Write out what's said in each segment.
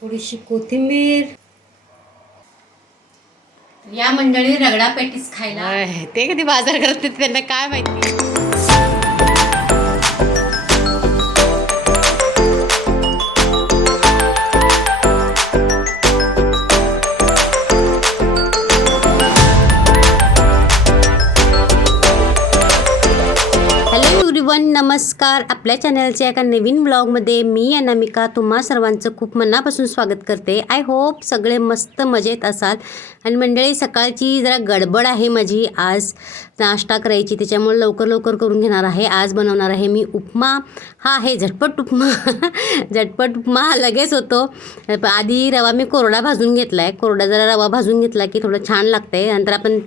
थोडीशी कोथिंबीर. या मंडळी रगडा पॅटीस खायला. ते कधी बाजार करते त्यांना काय माहिती? नमस्कार. आपल्या चॅनलच्या एका नवीन ब्लॉगमध्ये मी अनामिका तुम्हा सर्वांचं खूप मनापासून स्वागत करते. आय होप सगळे मस्त मजेत असाल. आणि मंडळी सकाळची जरा गडबड आहे माझी. आज नाश्ता करायची त्याच्यामुळे लवकर लवकर करून घेणार आहे. आज बनवणार आहे मी उपमा. हा आहे झटपट उपमा. झटपट उपमा हा लगेच होतो. आधी रवा मी कोरडा भाजून घेतला आहे कोरडा जरा रवा भाजून घेतला की थोडं छान लागतं आहे नंतर आपण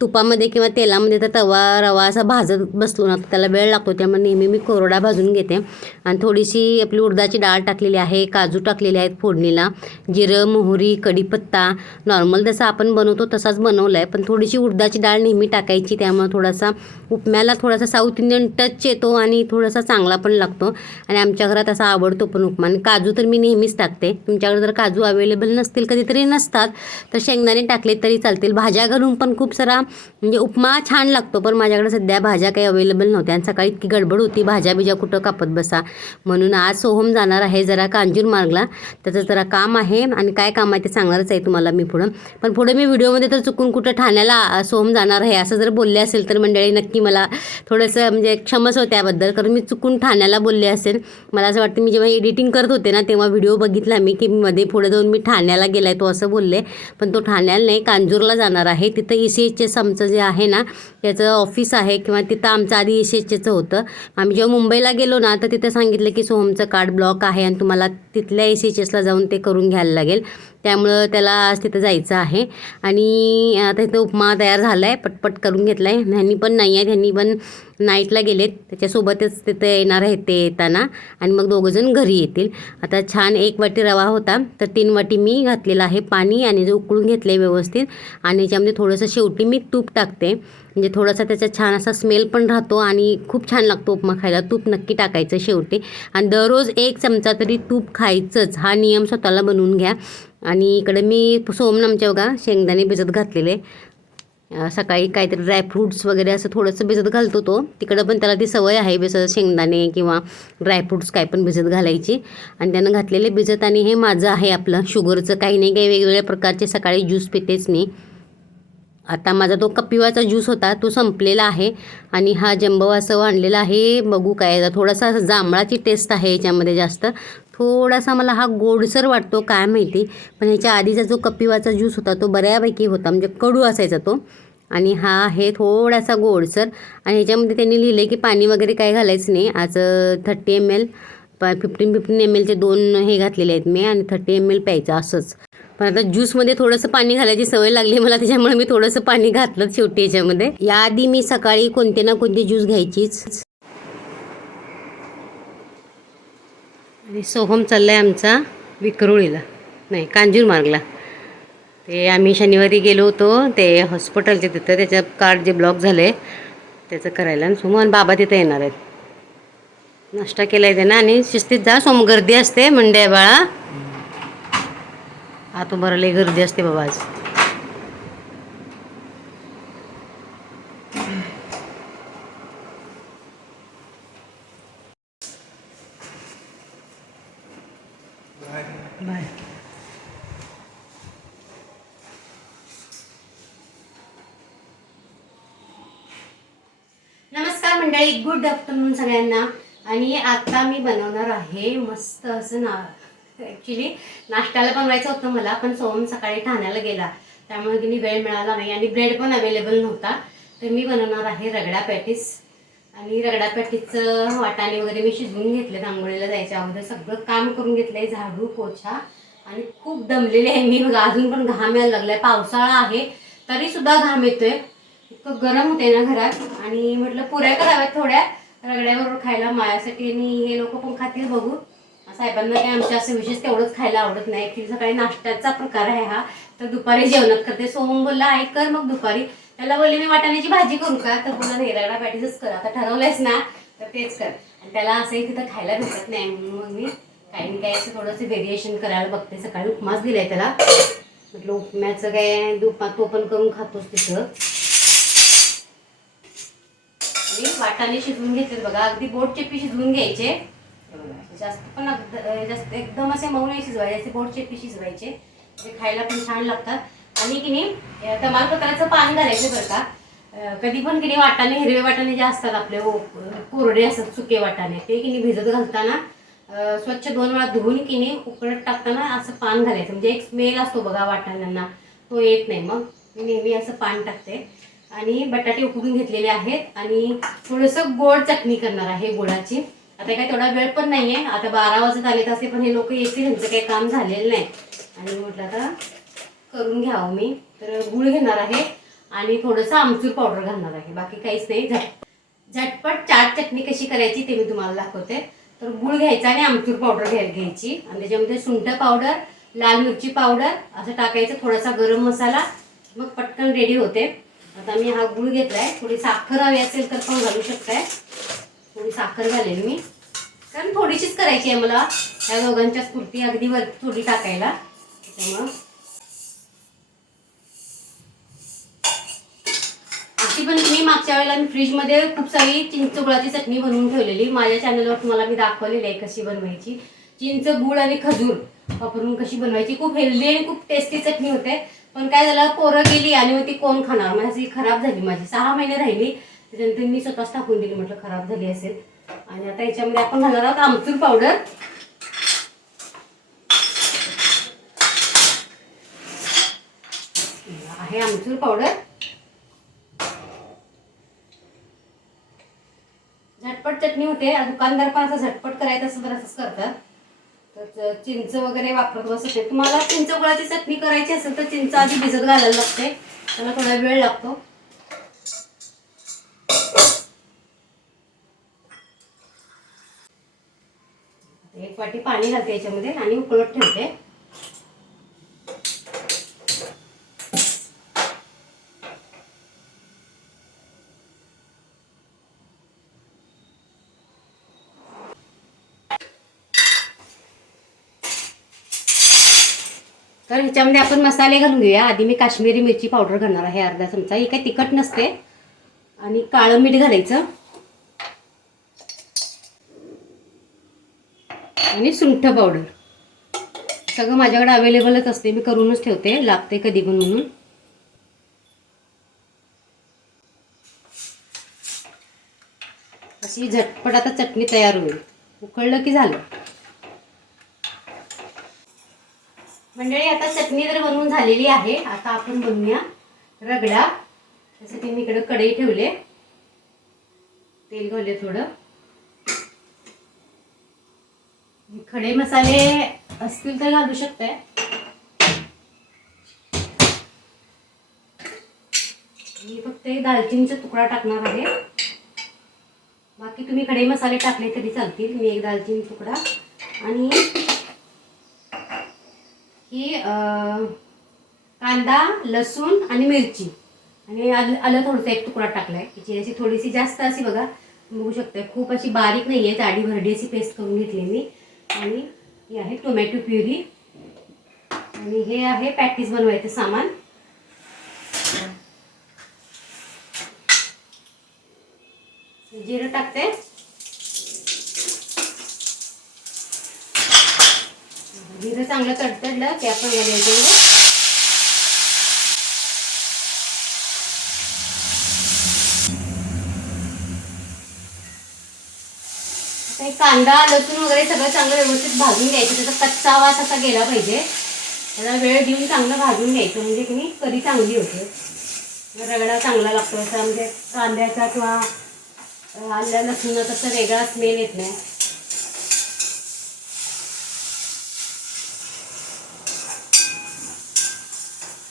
तुपामध्ये किंवा तेलामध्ये तर तवा रवा असा भाजत बसलो ना त्याला वेळ लागतो. त्यामुळे नेहमी मी कोरडा भाजून घेते. आणि थोडीशी आपली उडदाची डाळ टाकलेली आहे काजू टाकलेले आहेत फोडणीला जिरं मोहरी कढीपत्ता. नॉर्मल जसं आपण बनवतो तसाच बनवला आहे पण थोडीशी उडदाची डाळ नेहमी टाकायची त्यामुळे थोडासा उपम्याला थोडासा साऊथ इंडियन टच येतो आणि थोडासा चांगला पण लागतो. आणि आमच्या घरात असा आवडतो पण उपमा. आणि काजू तर मी नेहमीच टाकते. तुमच्याकडे जर काजू अवेलेबल नसतील कधीतरी नसतात तर शेंगदाणे टाकले तरी चालतील. भाज्या घालून पण खूप सारा म्हणजे उपमा छान लागतो पण माझ्याकडे सध्या भाज्या काही अवेलेबल नव्हत्या. आणि सकाळी इतकी गडबड होती भाज्या बिज्या कुठं कापत बसा? म्हणून आज सोहम जाणार आहे जरा कांजूर मार्गला. त्याचं जरा काम आहे आणि काय काम आहे ते सांगणारच आहे तुम्हाला मी पुढं. पण पुढे मी व्हिडिओमध्ये तर चुकून कुठं ठाण्याला सोहम जाणार आहे असं जर बोलले असेल तर मंडळी नक्की मला थोडंसं म्हणजे क्षमस हो त्याबद्दल कारण मी चुकून ठाण्याला बोलले असेल. मला असं वाटतं मी जेव्हा एडिटिंग करत होते ना तेव्हा व्हिडिओ बघितला मी की मध्ये पुढे जाऊन मी ठाण्याला गेलाय तो असं बोलले. पण तो ठाण्याला नाही कांजूरला जाणार आहे. तिथं ई सी एच आमचं जे आहे ना त्याचं ऑफिस आहे किंवा तिथं आमचं आधी ई सी एचचं होतं. आम्ही जेव्हा मुंबईला गेलो ना तर तिथं सांगितलं की सोहमचं कार्ड ब्लॉक आहे आणि तुम्हाला तिथल्या ए सी एसला जाऊन ते करून घ्यायला लागेल. त्यामुळं त्याला आज तिथं जायचं आहे. आणि आता इथं उपमा तयार झाला आहे पटपट करून घेतला आहे ह्यांनी पण नाही आहे ह्यांनी पण नाईटला गेलेत. त्याच्यासोबतच तिथं येणार आहेत ते येताना. आणि मग दोघंजण घरी येतील. आता छान एक वाटी रवा होता. तर तीन वाटी मी घातलेला आहे पाणी आणि जे उकळून घेतलं आहे व्यवस्थित. आणि याच्यामध्ये थोडंसं शेवटी मी तूप टाकते. म्हणजे थोडासा त्याचा छान असा स्मेल पण राहतो आणि खूप छान लागतो उपमा खायला. तूप नक्की टाकायचं शेवटी. आणि दररोज एक चमचा तरी तूप खायचंच. हा नियम स्वतःला बनवून घ्या. आणि इकडे मी सोमन आमच्या बघा शेंगदाणे भिजत घातलेले. सकाळी काहीतरी ड्रायफ्रूट्स वगैरे असं थोडंसं भिजत घालतो तो. तिकडं पण त्याला ती सवय आहे भिजत शेंगदाणे किंवा ड्रायफ्रूट्स काय पण भिजत घालायची. आणि त्यानं घातलेले भिजत आणि हे माझं आहे आपलं. शुगरचं काही नाही काही वेगवेगळ्या प्रकारचे सकाळी ज्यूस पितेच नाही आता माझा तो कपिवाचा ज्यूस होता तो संपलेला आहे. आणि हा जंबवासव असं आणलेला आहे. बघू काय थोडासा जांभळाची टेस्ट आहे याच्यामध्ये जास्त. थोडासा मला हा गोडसर वाटतो काय माहिती. पण ह्याच्या आधीचा जो कपिवाचा ज्यूस होता तो बऱ्यापैकी होता. म्हणजे कडू असायचा तो. आणि हा आहे थोडासा गोडसर. आणि ह्याच्यामध्ये त्यांनी लिहिलं की पाणी वगैरे काय घालायचं नाही. आज thirty M L fifteen fifteen M एलचे दोन हे घातलेले आहेत मी. आणि थर्टी एम एल प्यायचं असंच. पण आता ज्यूसमध्ये थोडंसं पाणी घालायची सवय लागली मला त्याच्यामुळे मी थोडंसं पाणी घातलं शेवटी याच्यामध्ये. याआधी मी सकाळी कोणते ना कोणते ज्यूस घ्यायचीच. आणि सोहम चाललाय आमचा विक्रोळीला नाही कांजूर मार्गला. ते आम्ही शनिवारी गेलो होतो ते हॉस्पिटलच्या तिथं त्याचं कार्ड जे ब्लॉक झालं आहे त्याचं करायला. आणि सोमवार बाबा तिथं येणार आहेत. नाश्ता केला आहे त्यांना आणि शिस्तीत जा सोम गर्दी असते मंडे बाळा. हा बरं लई गर्दी असते बाबा आज. बाय. नमस्कार मंडळी गुड आफ्टरनून सगळ्यांना. आणि आता मी बनवणार आहे मस्त असं ना ॲक्च्युली नाश्त्याला बनवायचं होतं मला पण सोहम सकाळी ठाण्याला गेला. त्यामुळे तिने वेळ मिळाला नाही आणि ब्रेड पण अवेलेबल नव्हता. तर मी बनवणार आहे रगडा पॅटीस. आणि रगडा पॅटीसचं वाटाणे वगैरे मी शिजवून घेतले आंघोळीला जायच्या अगोदर. सगळं काम करून घेतलंय झाडू पोछा. आणि खूप दमलेले आहे मी. बघा अजून पण घाम यायला लागलाय. पावसाळा आहे तरी सुद्धा घाम येतोय. इतकं गरम होते ना घरात. आणि म्हटलं पुऱ्या कराव्यात थोड्या. रगड्याबरोबर खायला मायासाठी आणि हे लोक पण खातील बघू. साहेबांना काय आमच्या असं विशेष तेवढंच खायला आवडत नाही. ॲक्च्युली सकाळी नाश्त्याचा प्रकार आहे हा. तर दुपारी जेवणात करते. सोहम बोलला आहे कर मग दुपारी. त्याला बोलले मी वाटाण्याची भाजी करू का? तर बोला नाही पॅटीसच कर. आता ठरवलंयस ना तर तेच कर. आणि त्याला असंही तिथं खायला भेटत नाही. मग मी काही नाही काय असं थोडंसं व्हेरिएशन करायला बघते. सकाळी उपमास दिलाय त्याला. म्हटलं उपम्याचं काय उपमा तो पण करून खातोच तिथं. वाटाणे शिजवून घेतले बघा. अगदी बोट चेपी शिजवून घ्यायचे. हे जास्त पण जास्त एकदम असे मऊ नाही शिजवायचे असे बोटचे पी शिजवायचे ते खायला पण छान लागतात. आणि की नाही तमालपत्राचं पान घालायचं बरं का. कधी पण की नाही वाटाणे हिरवे वाटाणे जे असतात आपले ओ- कोरडे असतात सुके वाटाणे ते की नाही भिजत घालताना स्वच्छ दोन वेळा धुवून की नाही टाकताना असं पान घालायचं. म्हणजे एक स्मेल असतो बघा वाटाण्यांना तो येत नाही मग. मी नेहमी असं पान टाकते. आणि बटाटे उकडून घेतलेले आहेत. आणि थोडंसं गोड चटणी करणार आहे गोडाची आता काय तेवढा वेळ पण नाहीये. आता बारा वाजत आलेत तसे पण हे लोक येतील ह्यांचं काही काम झालेलं नाही. आणि म्हटलं आता करून घ्यावं मी. तर गुळ घेणार आहे आणि थोडंसं आमचूर पावडर घालणार आहे. बाकी काहीच नाही. झट झटपट चाट चटणी कशी करायची ते मी तुम्हाला दाखवते. तर गुळ घ्यायचा आणि आमचूर पावडर घ्याय घ्यायची. आणि त्याच्यामध्ये सुंठ पावडर लाल मिरची पावडर असं टाकायचं थोडासा गरम मसाला. मग पटकन रेडी होते. आता मी हा गुळ घेतलाय. थोडी साखर हवी असेल तर पण घालू शकताय. थोडी साखर घालेल मी. कारण थोडीशीच करायची आहे मला. या दोघांच्या स्फूर्ती अगदी वर थोडी टाकायला. त्याच्यामुळं. अशी पण मी मागच्या वेळेला मी फ्रीजमध्ये खूप सारी चिंचगुळाची चटणी बनवून ठेवलेली. माझ्या चॅनलवर तुम्हाला मी दाखवलेली आहे कशी बनवायची. चिंच गुळ आणि खजूर वापरून कशी बनवायची. खूप हेल्दी आणि खूप टेस्टी चटणी होते. पण काय झालं पोरं गेली आणि मग ती कोण खाणार? माझी खराब झाली माझी. सहा महिने राहिली. त्याच्यानंतर मी स्वतःच टाकून दिली म्हटलं खराब झाली असेल. आणि आता याच्यामध्ये आपण घालणार आहोत आमचूर पावडर आहे आमचूर पावडर झटपट चटणी होते. दुकानदार पण असं झटपट करायचं असं तर असंच करतात. तर चिंच वगैरे वापरत बसत तुम्हाला चिंच गुळाची चटणी करायची असेल तर चिंच आधी भिजत घालायला लागते. त्याला थोडा वेळ लागतो. वाटी पाणी घालते याच्यामध्ये आणि उकळत ठेवते. तर ह्याच्यामध्ये आपण मसाले घालून घेऊया. आधी मी काश्मीरी मिरची पावडर घालणार आहे अर्धा चमचा. ही काही तिखट नसते. आणि काळं मीठ घालायचं. आणि सुंठ पावडर सगळं माझ्याकडे अवेलेबलच असते. मी करूनच ठेवते. लागते कधी पण म्हणून. अशी झटपट आता चटणी तयार होईल. उकळलं की झालं. मंडळी आता चटणी तर बनवून झालेली आहे. आता आपण बनवूया रगडा. त्यासाठी मी इकडे कढई ठेवले. तेल घालले थोडं. खडे मसाले असतील तर घालू शकते. मी फक्त एक दालचिनीचा तुकडा टाकणार आहे. बाकी तुम्ही खडे मसाले टाकले तरी चालतील. मी एक दालचिनी तुकडा आणि ही कांदा लसूण आणि मिरची. आणि आलं आलं थोडंसं एक तुकडा टाकलाय. याची अशी थोडीशी जास्त अशी बघा बघू शकते खूप अशी बारीक नाही आहे जाडी भरडी अशी पेस्ट करून घेतली मी. आणि ही आहे टोमॅटो प्युरी आणि हे आहे पॅटीस बनवायचं सामान. जिरं टाकते. जिरं चांगलं तडतडलं की आपण घालायचं कांदा लसूण वगैरे सगळं चांगलं व्यवस्थित भाजून घ्यायचं. त्याचा कच्चा वास असा गेला पाहिजे. त्याला वेळ देऊन चांगलं भाजून घ्यायचं. म्हणजे की नाही कधी चांगली होते. रगडा चांगला लागतो. असा म्हणजे कांद्याचा किंवा आल्या लसूणाचा तसा वेगळा स्मेल येत नाही.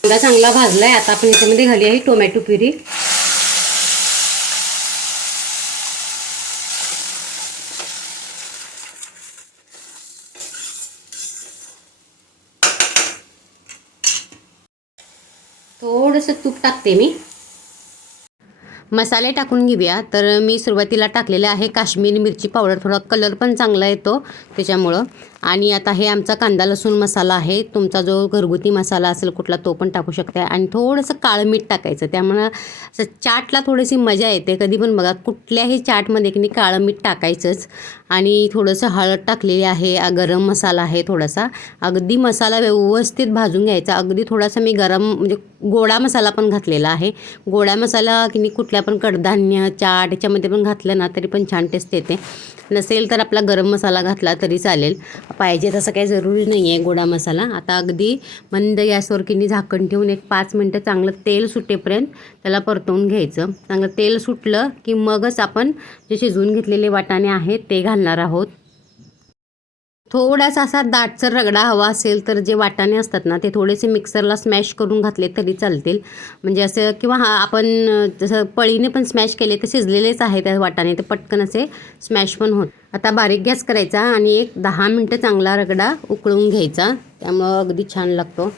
कांदा चांगला भाजलाय. आता आपण याच्यामध्ये घाली आहे टोमॅटो प्युरी थोडंसं तूप टाकते मी. मसाले टाकून घेऊया. तर मी सुरुवातीला टाकलेले आहे काश्मीरी मिरची पावडर. थोडा कलर पण चांगला येतो त्याच्यामुळं. आणि आता हे आमचा कांदा लसूण मसाला आहे. तुमचा जो घरगुती मसाला असेल कुठला तो पण टाकू शकता आणि थोडंसं काळं मीठ टाकायचं. त्यामुळं असं चाटला थोडीशी मजा येते. कधी पण बघा कुठल्याही चाटमध्ये की नाही काळं मीठ टाकायचंच. आणि थोडंसं हळद टाकलेली आहे. गरम मसाला आहे थोडासा. अगदी मसाला व्यवस्थित भाजून घ्यायचा. अगदी थोडासा मी गरम म्हणजे गोडा मसाला पण घातलेला आहे. गोडा मसाला की नाही कुठल्या पण कडधान्य चाट याच्यामध्ये पण घातलं ना तरी पण छान टेस्ट येते. नसेल तर आपला गरम मसाला घातला तरी चालेल. पाहिजे तसं काही जरुरी नाही आहे गोडा मसाला. आता अगदी मंद गॅसवर की झाकण ठेवून एक पाच मिनटं चांगलं तेल सुटेपर्यंत त्याला परतवून घ्यायचं. चांगलं तेल सुटलं की मगच आपण जे शिजवून घेतलेले वाटाणे आहेत ते घालणार आहोत. थोडासा असा दाटसर रगडा हवा असेल तर जे वाटाणे असतात ना ते थोडेसे मिक्सरला स्मॅश करून घातले तरी चालतील. म्हणजे असं किंवा हा आपण जसं पळीने पण स्मॅश केले तर शिजलेलेच आहे त्या वाटाणे ते पटकन असे स्मॅश पण होत. आता बारीक गॅस करायचा आणि एक दहा मिनटं चांगला रगडा उकळून घ्यायचा. त्यामुळं अगदी छान लागतो.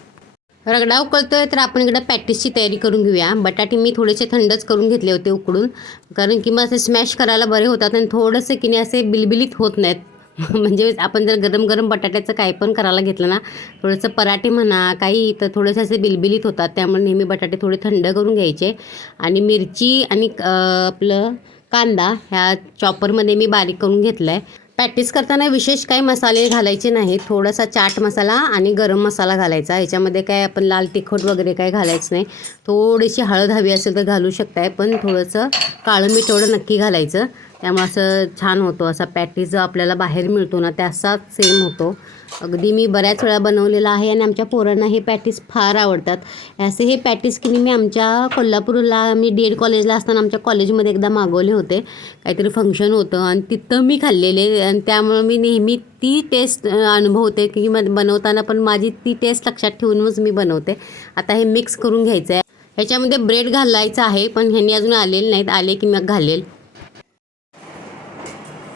रगडा उकळतोय तर आपण इकडं पॅटीसची तयारी करून घेऊया. बटाटे मी थोडेसे थंडच करून घेतले होते उकडून. कारण की मग असे स्मॅश करायला बरे होतात आणि थोडंसं की नाही असे बिलबिलीत होत नाहीत. म्हणजे आपण जर गरम गरम बटाट्याचं काही पण करायला घेतलं ना थोडंसं पराठे म्हणा काही तर थोडेसे असे बिलबिलीत होतात त्यामुळे नेहमी बटाटे थोडे थंड करून घ्यायचे. आणि मिरची आणि आपलं कांदा ह्या चॉपरमध्ये मी बारीक करून घेतला आहे प्रॅक्टिस करताना विशेष काही मसाले घालायचे नाही थोडासा चाट मसाला आणि गरम मसाला घालायचा. ह्याच्यामध्ये काय आपण लाल तिखट वगैरे काय घालायचं नाही. थोडीशी हळद हवी असेल तर घालू शकताय पण थोडंसं काळं मीठ एवढं नक्की घालायचं. त्यामुळे असं छान होतो असा पॅटीज जो आपल्याला बाहेर मिळतो ना त्याचाच सेम होतो. अगदी मी बऱ्याच वेळा बनवलेला आहे आणि आमच्या पोरांना हे पॅटीस फार आवडतात. असे हे पॅटीस की नाही मी आमच्या कोल्हापूरला मी डी एड कॉलेजला असताना आमच्या कॉलेजमध्ये एकदा मागवले होते. काहीतरी फंक्शन होतं आणि तिथं मी खाल्लेले आणि त्यामुळं मी नेहमी ती टेस्ट अनुभवते की मग बनवताना पण माझी ती टेस्ट लक्षात ठेवूनच मी बनवते. आता हे मिक्स करून घ्यायचं आहे ह्याच्यामध्ये ब्रेड घालायचं आहे पण ह्यांनी अजून आलेले नाहीत. आले की मग घालेल.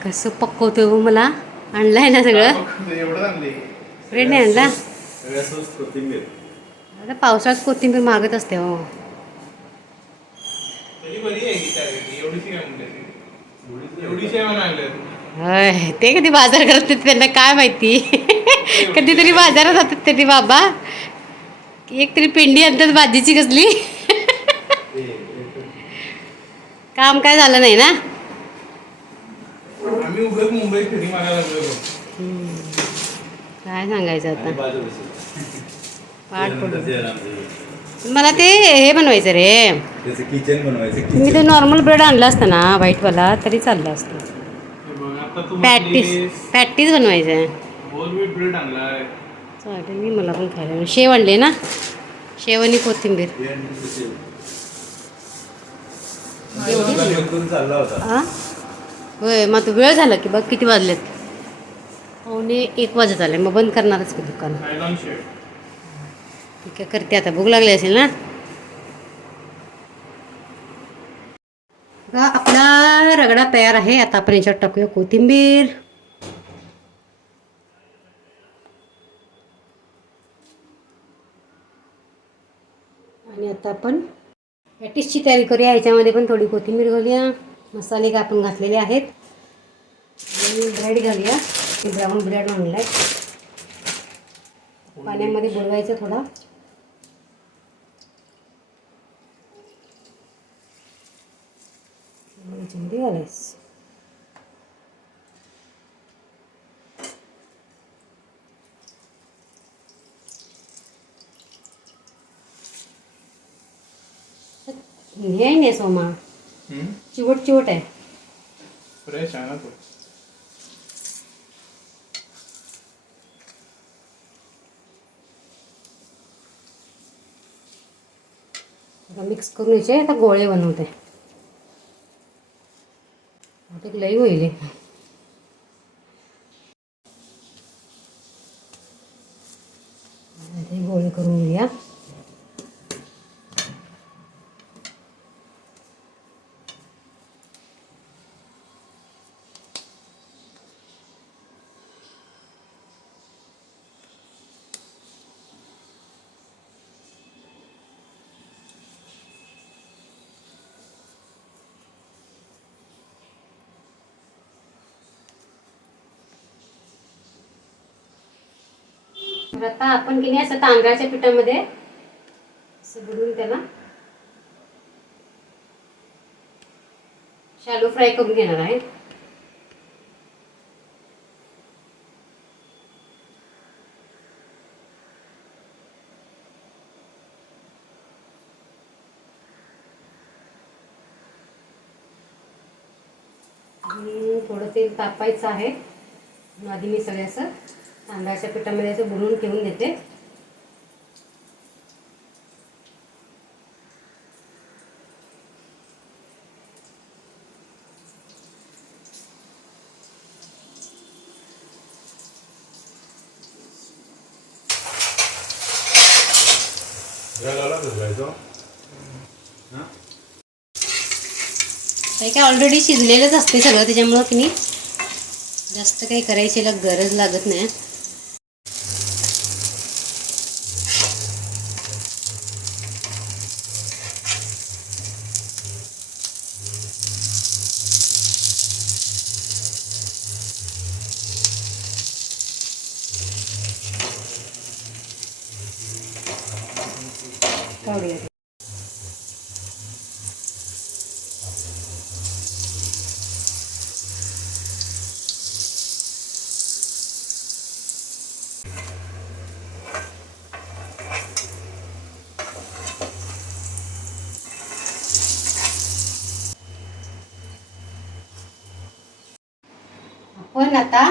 कसं पक्कवते हो मला. आणलं आहे ना सगळं. ब्रेड नाही आणला? आता पावसाळ्यात कोथिंबीर मागत असते हो. आणल्या ते. कधी बाजार करतात त्यांना काय माहिती? कधीतरी बाजारात जातात तरी बाबा. एक तरी पेंडी आणतात भाजीची कसली. काम काय झालं नाही ना आम्ही उगाच मुंबईत फेरी मारायला लागलो काय सांगायचं आता? पाठ पडून मला ते हे बनवायचं रे. किचन बनवायचं तुम्ही ते नॉर्मल ब्रेड आणलं असतं ना व्हाईटवाला तरी चाललं असतं. हे बघ आता तू पॅटीस पॅटीस बनवायचं आहे चालेल मी मला पण खायला शेव आणले ना? शेव आणि कोथिंबीर. करून चालला होता. हा होय मग वेळ झाला की बघ किती वाजलेत. पावणे एक वाजत आले. मग बंद करणारच की दुकान. ठीक आहे करते आता. भूक लागली असेल ना? बघा, आपला रगडा तयार आहे. आता आपण याच्यात टाकूया कोथिंबीर. आणि आता आपण पॅटिसची तयारी करूया. याच्यामध्ये पण थोडी कोथिंबीर घालूया. मसाले काय आपण घातलेले आहेत. आणि ब्रेड घालूया. ब्राऊन ब्रेड आणलाय पाण्यामध्ये बुडवायचं थोडा. याच्यामध्ये घालायचं. हे आहे ना सोमा चिवट चिवट आहे. फ्रेश आहे ना मिक्स करून याचे आता गोळे बनवते. ते लई होईल. तर आता आपण की नाही असं तांदळाच्या पिठामध्ये असं बुडवून त्याला शॅलो फ्राय करून घेणार आहे. आणि थोडं तेल तापायचं आहे. आधी मी सगळे असं तांदळाच्या पिठामध्ये असं बुडवून ठेवून देते. काही काय ऑलरेडी शिजलेलंच असते सगळं त्याच्यामुळं की नाही जास्त काही करायची गरज लागत नाही. पण आता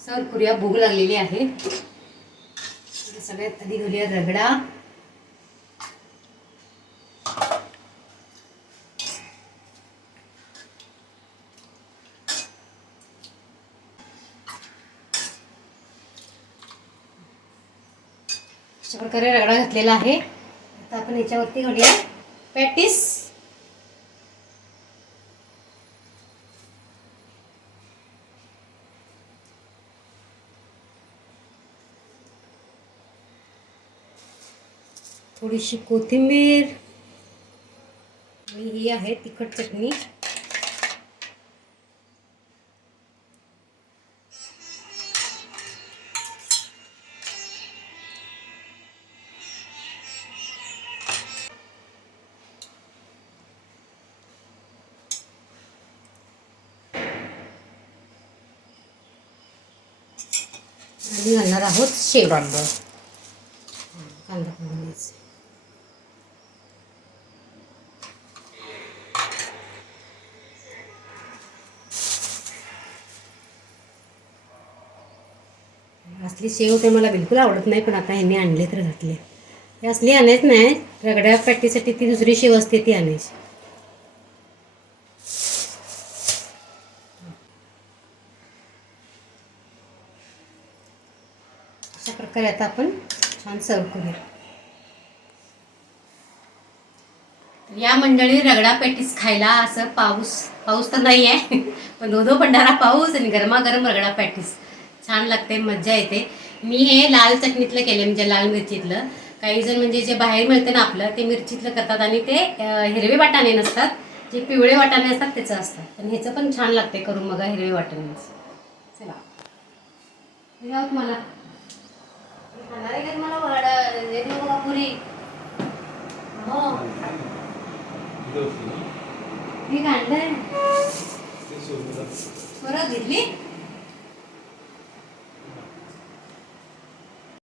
सर करूया भूक लागलेली आहे. सगळ्यात आधी घेऊया रगडा. अशा प्रकारे रगडा घातलेला आहे. आता आपण याच्यावरती घालूया पॅटीस. थोडीशी कोथिंबीर आणि ही आहे तिखट चटणी. आणि घालणार आहोत शेव कांदा कांदा काढून घ्यायचा असली शेव ते मला बिलकुल आवडत नाही पण आता ह्यांनी आणले तर घातले. हे असली आणायच नाही रगड्या पॅटीसाठी ती दुसरी शेव असते ती आणायची. अशा प्रकारे आता आपण छान सर्व करूया. या मंडळी रगडा पॅटीस खायला असं पाऊस पाऊस तर नाही आहे पण धोधो पडणारा पाऊस आणि गरमागरम रगडा पॅटीस छान लागते मज्जा येते. मी हे लाल चटणीतलं केले म्हणजे लाल मिरचीतलं. काही जण म्हणजे जे बाहेर मिळतं ना आपलं ते मिरचीतलं करतात आणि ते हिरवे वाटाणे नसतात. जे पिवळे वाटाणे असतात त्याचं असतात पण ह्याचं पण छान लागते करून बघा हिरवे वाटाणे. चला. वडा देऊ बघा पुरी. हो. मी काढलंय परत घेतली?